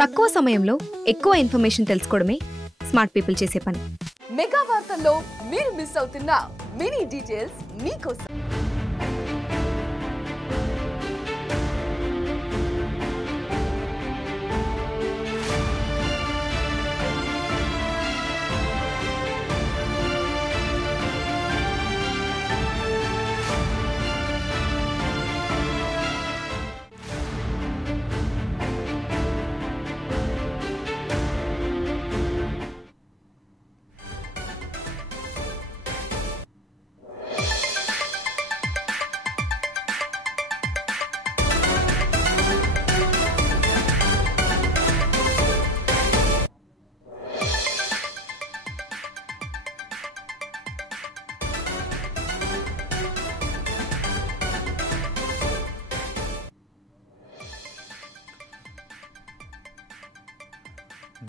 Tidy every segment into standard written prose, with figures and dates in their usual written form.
తక్కువ సమయంలో ఎక్కువ ఇన్ఫర్మేషన్ తెలుసుకోవడమే స్మార్ట్ పీపుల్ చేసే పని. మెగా వార్తల్లో మీరు మిస్ అవుతున్న మినీ డీటెయిల్స్ మీకోసం.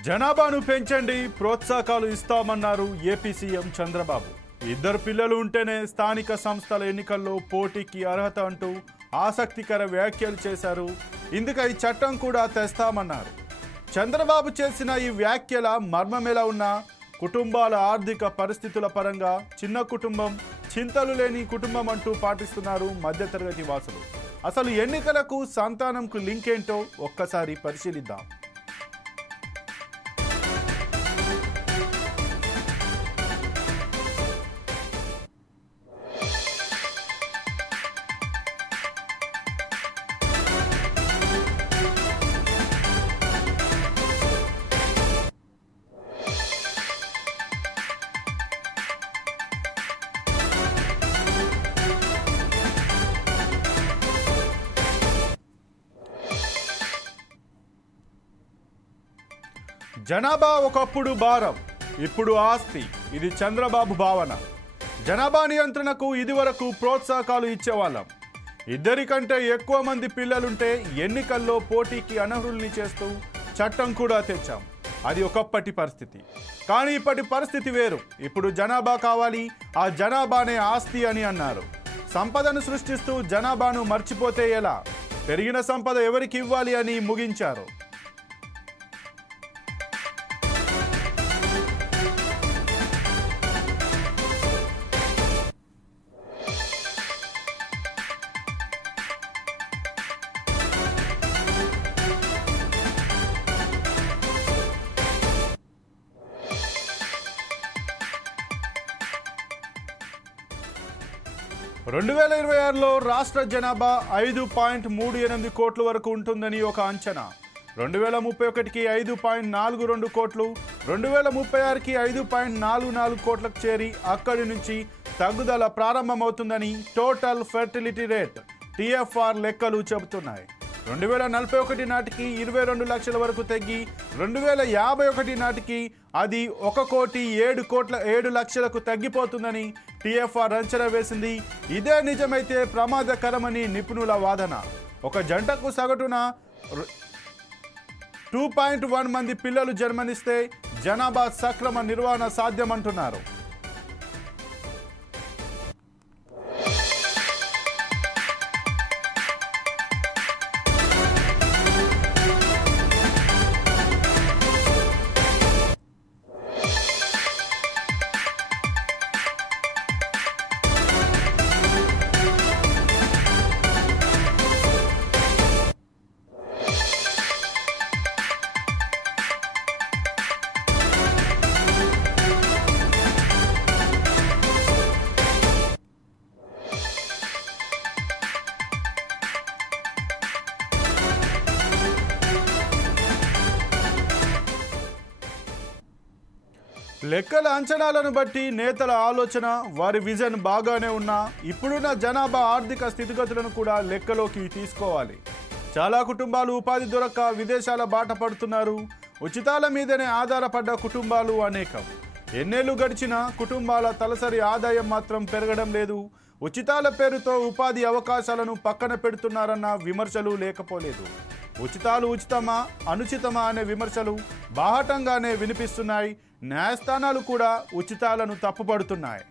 జనాభాను పెంచండి, ప్రోత్సాహకాలు ఇస్తామన్నారు ఏపీ సీఎం చంద్రబాబు. ఇద్దరు పిల్లలు ఉంటేనే స్థానిక సంస్థల ఎన్నికల్లో పోటీకి అర్హత అంటూ ఆసక్తికర వ్యాఖ్యలు చేశారు. ఇందుకై చట్టం కూడా తెస్తామన్నారు. చంద్రబాబు చేసిన ఈ వ్యాఖ్యల మర్మం ఎలా ఉన్నా కుటుంబాల ఆర్థిక పరిస్థితుల పరంగా చిన్న కుటుంబం చింతలు లేని కుటుంబం అంటూ పాటిస్తున్నారు మధ్యతరగతి వాసులు. అసలు ఎన్నికలకు సంతానంకు లింక్ ఏంటో ఒక్కసారి పరిశీలిద్దాం. జనాభా ఒకప్పుడు భారం, ఇప్పుడు ఆస్తి. ఇది చంద్రబాబు భావన. జనాభా నియంత్రణకు ఇదివరకు ప్రోత్సాహకాలు ఇచ్చేవాళ్ళం. ఇద్దరికంటే ఎక్కువ మంది పిల్లలుంటే ఎన్నికల్లో పోటీకి అనర్హుల్ని చేస్తూ చట్టం కూడా తెచ్చాం. అది ఒకప్పటి పరిస్థితి. కానీ ఇప్పటి పరిస్థితి వేరు. ఇప్పుడు జనాభా కావాలి, ఆ జనాభానే ఆస్తి అని అన్నారు. సంపదను సృష్టిస్తూ జనాభాను మర్చిపోతే ఎలా? పెరిగిన సంపద ఎవరికి ఇవ్వాలి అని ముగించారు. రెండు 2026లో రాష్ట్ర జనాభా 5.38 కోట్ల వరకు ఉంటుందని ఒక అంచనా. 2031కి 5.42 కోట్లు, 2036కి 5.44 కోట్లకు చేరి అక్కడి నుంచి తగ్గుదల ప్రారంభమవుతుందని టోటల్ ఫెర్టిలిటీ రేట్ TFR లెక్కలు చెబుతున్నాయి. 2041 నాటికి 22 లక్షల వరకు తగ్గి 2051 నాటికి అది 1,07 లక్షలకు తగ్గిపోతుందని TFR అంచనా వేసింది. ఇదే నిజమైతే ప్రమాదకరమని నిపుణుల వాదన. ఒక జంటకు సగటున 2.1 మంది పిల్లలు జన్మనిస్తే జనాభా సక్రమ నిర్వహణ సాధ్యమంటున్నారు. లెక్కల అంచనాలను బట్టి నేతల ఆలోచన, వారి విజన్ బాగానే ఉన్నా ఇప్పుడున్న జనాభా ఆర్థిక స్థితిగతులను కూడా లెక్కలోకి తీసుకోవాలి. చాలా కుటుంబాలు ఉపాధి దొరక్క విదేశాల బాట పడుతున్నారు. ఉచితాల మీదనే ఆధారపడ్డ కుటుంబాలు అనేకం. ఎన్నేళ్లు గడిచినా కుటుంబాల తలసరి ఆదాయం మాత్రం పెరగడం లేదు. ఉచితాల పేరుతో ఉపాధి అవకాశాలను పక్కన పెడుతున్నారన్న విమర్శలు లేకపోలేదు. ఉచితాలు ఉచితమా అనుచితమా అనే విమర్శలు బాహటంగానే వినిపిస్తున్నాయి. న్యాయస్థానాలు కూడా ఉచితాలను తప్పుపడుతున్నాయి.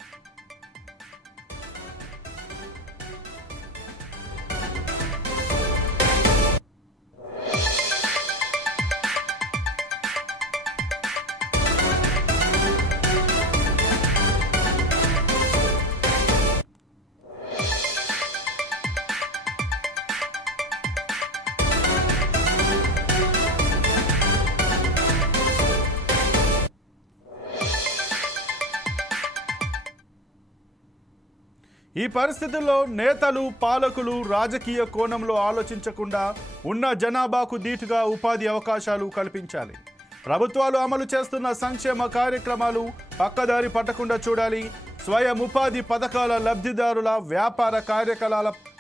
ఈ పరిస్థితుల్లో నేతలు పాలకులు రాజకీయ కోణంలో ఆలోచించకుండా ఉన్న జనాభాకు ధీటుగా ఉపాధి అవకాశాలు కల్పించాలి. ప్రభుత్వాలు అమలు చేస్తున్న సంక్షేమ కార్యక్రమాలు పక్కదారి పట్టకుండా చూడాలి. స్వయం ఉపాధి పథకాల లబ్ధిదారుల వ్యాపార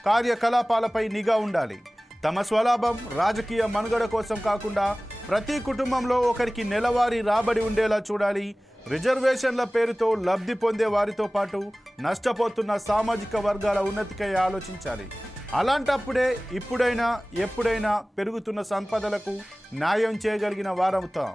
కార్యకలాపాలపై నిఘా ఉండాలి. తమ స్వలాభం రాజకీయ మనుగడ కోసం కాకుండా ప్రతి కుటుంబంలో ఒకరికి నెలవారీ రాబడి ఉండేలా చూడాలి. రిజర్వేషన్ల పేరుతో లబ్ధి పొందే వారితో పాటు నష్టపోతున్న సామాజిక వర్గాల ఉన్నతికై ఆలోచించాలి. అలాంటప్పుడే ఇప్పుడైనా ఎప్పుడైనా పెరుగుతున్న సంపదలకు న్యాయం చేయగలిగిన వారవుతాం.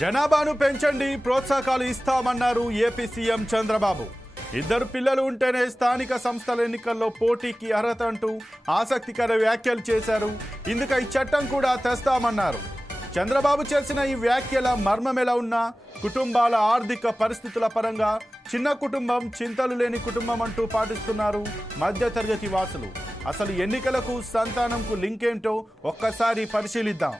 జనాభాను పెంచండి, ప్రోత్సాహకాలు ఇస్తామన్నారు ఏపీ సీఎం చంద్రబాబు. 2 పిల్లలు ఉంటేనే స్థానిక సంస్థల ఎన్నికల్లో పోటీకి అర్హత అంటూ ఆసక్తికర వ్యాఖ్యలు చేశారు. ఇందుకై చట్టం కూడా తెస్తామన్నారు. చంద్రబాబు చేసిన ఈ వ్యాఖ్యల మర్మం ఎలా ఉన్నా కుటుంబాల ఆర్థిక పరిస్థితుల పరంగా చిన్న కుటుంబం చింతలు లేని కుటుంబం అంటూ పాటిస్తున్నారు మధ్యతరగతి వాసులు. అసలు ఎన్నికలకు సంతానంకు లింక్ ఏంటో ఒక్కసారి పరిశీలిద్దాం.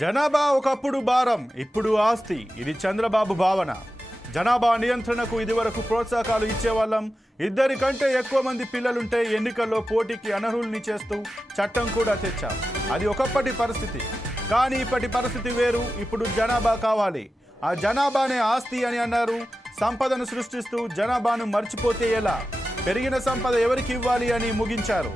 జనాభా ఒకప్పుడు భారం, ఇప్పుడు ఆస్తి. ఇది చంద్రబాబు భావన. జనాభా నియంత్రణకు ఇదివరకు ప్రోత్సాహకాలు ఇచ్చేవాళ్ళం. 2 కంటే ఎక్కువ మంది పిల్లలుంటే ఎన్నికల్లో పోటీకి అనర్హుల్ని చేస్తూ చట్టం కూడా తెచ్చాం. అది ఒకప్పటి పరిస్థితి. కానీ ఇప్పటి పరిస్థితి వేరు. ఇప్పుడు జనాభా కావాలి. ఆ జనాభానే ఆస్తి అని అన్నారు. సంపదను సృష్టిస్తూ జనాభాను మర్చిపోతే ఎలా? పెరిగిన సంపద ఎవరికి ఇవ్వాలి అని ముగించారు.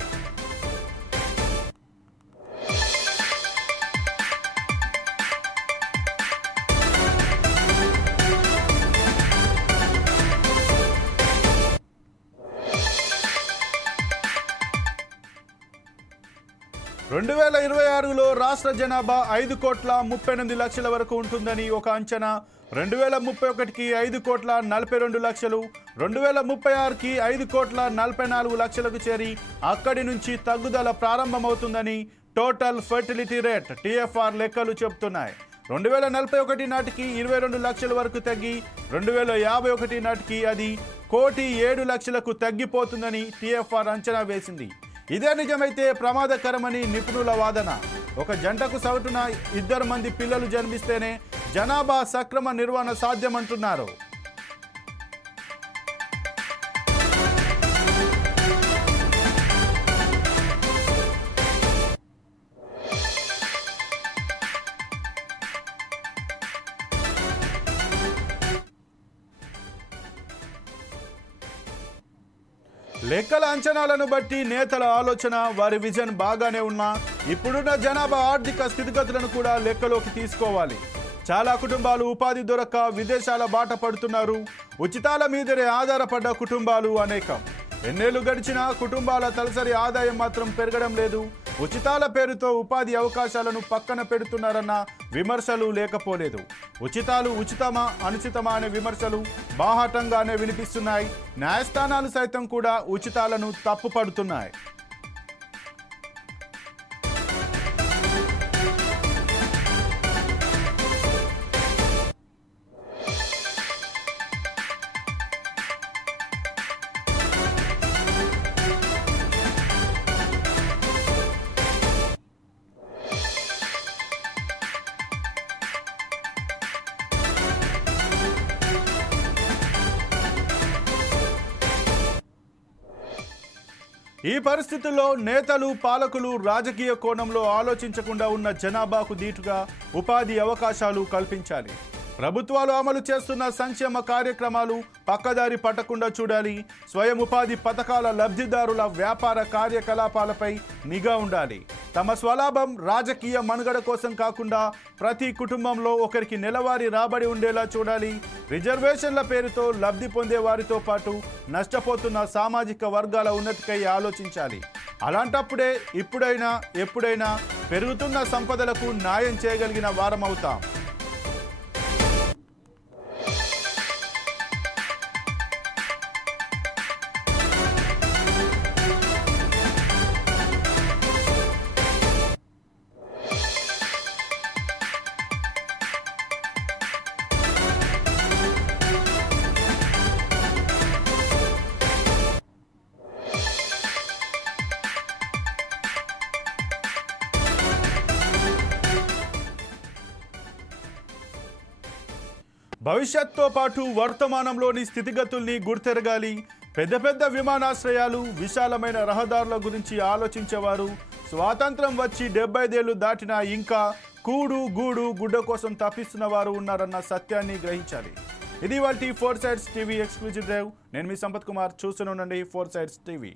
రెండు 2026లో రాష్ట్ర జనాభా 5,38,00,000 వరకు ఉంటుందని ఒక అంచనా. 2031కి 5,42,00,000, 2036కి 5,44,00,000 చేరి అక్కడి నుంచి తగ్గుదల ప్రారంభమవుతుందని టోటల్ ఫెర్టిలిటీ రేట్ TFR లెక్కలు చెబుతున్నాయి. 2041 నాటికి 22 లక్షల వరకు తగ్గి 2051 నాటికి అది 1,07,00,000కు తగ్గిపోతుందని TFR అంచనా వేసింది. ఇదే నిజమైతే ప్రమాదకరమని నిపుణుల వాదన. ఒక జంటకు సగటున 2 మంది పిల్లలు జన్మిస్తేనే జనాభా సక్రమ నిర్వహణ సాధ్యమంటున్నారు. లెక్కల అంచనాలను బట్టి నేతల ఆలోచన, వారి విజన్ బాగానే ఉన్నా ఇప్పుడున్న జనాభా ఆర్థిక స్థితిగతులను కూడా లెక్కలోకి తీసుకోవాలి. చాలా కుటుంబాలు ఉపాధి దొరక్క విదేశాల బాట పడుతున్నారు. ఉచితాల మీదనే ఆధారపడ్డ కుటుంబాలు అనేకం. ఎన్నేళ్లు గడిచినా కుటుంబాల తలసరి ఆదాయం మాత్రం పెరగడం లేదు. ఉచితాల పేరుతో ఉపాధి అవకాశాలను పక్కన పెడుతున్నారన్న విమర్శలు లేకపోలేదు. ఉచితాలు ఉచితమా అనుచితమా అనే విమర్శలు బాహాటంగానే వినిపిస్తున్నాయి. న్యాయస్థానాలు సైతం కూడా ఉచితాలను తప్పుపడుతున్నాయి. ఈ పరిస్థితుల్లో నేతలు పాలకులు రాజకీయ కోణంలో ఆలోచించకుండా ఉన్న జనాభాకు ధీటుగా ఉపాధి అవకాశాలు కల్పించాలి. ప్రభుత్వాలు అమలు చేస్తున్న సంక్షేమ కార్యక్రమాలు పక్కదారి పట్టకుండా చూడాలి. స్వయం ఉపాధి పథకాల లబ్ధిదారుల వ్యాపార కార్యకలాపాలపై నిఘా ఉండాలి. తమ స్వలాభం రాజకీయ మనుగడ కోసం కాకుండా ప్రతి కుటుంబంలో ఒకరికి నెలవారీ రాబడి ఉండేలా చూడాలి. రిజర్వేషన్ల పేరుతో లబ్ధి పొందే వారితో పాటు నష్టపోతున్న సామాజిక వర్గాల ఉన్నతికై ఆలోచించాలి. అలాంటప్పుడే ఇప్పుడైనా ఎప్పుడైనా పెరుగుతున్న సంపదలకు న్యాయం చేయగలిగిన వారమవుతాం. భవిష్యత్తుతో పాటు వర్తమానంలోని స్థితిగతుల్ని గుర్తెరగాలి. పెద్ద పెద్ద విమానాశ్రయాలు, విశాలమైన రహదారుల గురించి ఆలోచించేవారు స్వాతంత్రం వచ్చి 75 ఏళ్లు దాటినా ఇంకా కూడు గూడు గుడ్డ కోసం తప్పిస్తున్న వారు ఉన్నారన్న సత్యాన్ని గ్రహించాలి. ఇది వాటి 4 Sides టీవీ ఎక్స్క్లూజివ్ డ్రైవ్. నేను మీ సంపత్ కుమార్. చూస్తూనే ఉండండి 4 Sides టీవీ.